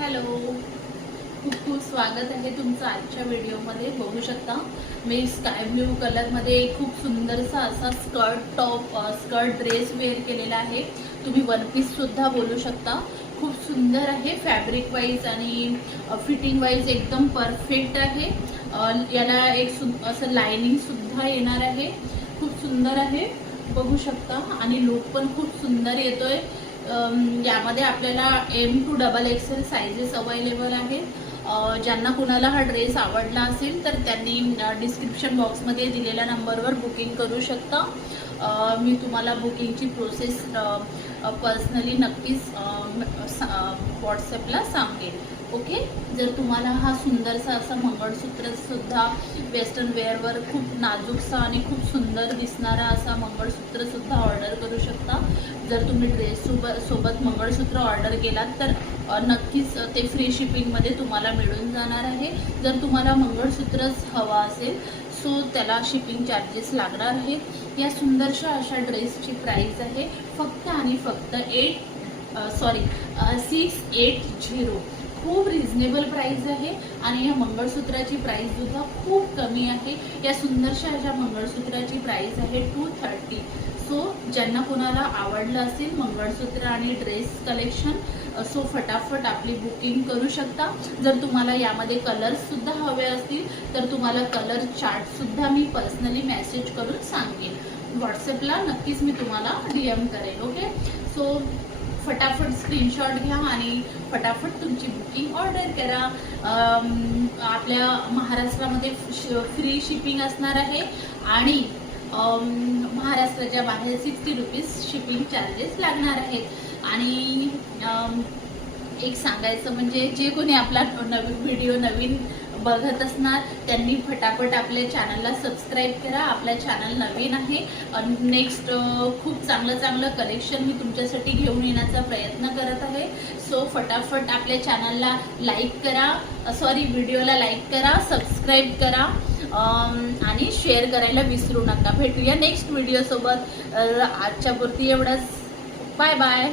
Hello, खूप खूप स्वागत आहे तुमचं आजच्या व्हिडिओमध्ये. बघू शकता मी स्काय ब्ल्यू कलरमध्ये खूप सुंदरसा असा स्कर्ट ड्रेस वेअर केलेला आहे. तुम्ही वन पीस सुद्धा बोलू शकता. खूप सुंदर आहे, फॅब्रिक वाईज आणि फिटिंग वाईज एकदम परफेक्ट आहे. याला एक असं लाइनिंग सुद्धा येणार आहे. खूप सुंदर आहे, बघू शकता. आणि लुक पण खूप सुंदर येतोय. यामध्ये आपल्याला M to XXL sizes available आहेत. ज्यांना कुणाला हा ड्रेस आवडला असेल तर त्यांनी डिस्क्रिप्शन बॉक्समध्ये दिलेल्या नंबरवर बुकिंग करू शकता. मी तुम्हाला बुकिंगची प्रोसेस पर्सनली नक्कीच व्हॉट्सअपला सांगेन. ओके. जर तुम्हाला हा सुंदरसा असा मंगळसूत्र सुद्धा वेस्टर्न वेअरवर खूप नाजूकसा आणि खूप सुंदर दिसणारा असा मंगळसूत्र सुद्धा ऑर्डर करू शकता. जर तुम्ही ड्रेस सोबत मंगळसूत्र ऑर्डर केलात तर नक्कीच ते फ्री शिपिंगमध्ये तुम्हाला मिळून जाणार आहे. जर तुम्हाला मंगळसूत्रच हवा असेल सो त्याला शिपिंग चार्जेस लागणार आहेत. या सुंदरशा अशा ड्रेसची प्राईस आहे फक्त आणि फक्त 680. खूप रिझनेबल प्राईस आहे आणि या मंगळसूत्राची प्राईस सुद्धा खूप कमी आहे. या सुंदरशा अशा मंगळसूत्राची प्राईस आहे 230. सो ज्यांना कोणाला आवडलं असेल मंगळसूत्र आणि ड्रेस कलेक्शन सो फटाफट आपली बुकिंग करू शकता. जर तुम्हाला यामध्ये कलर्स सुद्धा हवे असतील तर तुम्हाला कलर चार्ट सुद्धा मी पर्सनली मेसेज करून सांगेन. व्हॉट्सअपला नक्कीच मी तुम्हाला DM करेन. ओके. सो फटाफट स्क्रीनशॉट घ्या आणि फटाफट तुमची बुकिंग ऑर्डर करा. आपल्या महाराष्ट्रामध्ये फ्री शिपिंग असणार आहे आणि महाराष्ट्राच्या बाहेर 60 रुपीज शिपिंग चार्जेस लागणार आहेत. आणि एक सांगायचं म्हणजे जे कोणी आपला व्हिडिओ नवीन बघत असणार त्यांनी फटाफट आपल्या चॅनलला सबस्क्राईब करा. आपला चॅनल नवीन आहे. नेक्स्ट खूप चांगलं कलेक्शन मी तुमच्यासाठी घेऊन येण्याचा प्रयत्न करत आहे. सो फटाफट आपल्या चॅनलला लाईक करा, व्हिडिओला लाईक करा, सबस्क्राईब करा आणि शेअर करायला विसरू नका. भेटूया नेक्स्ट व्हिडिओसोबत. आजच्या पुरती एवढंच. Bye bye.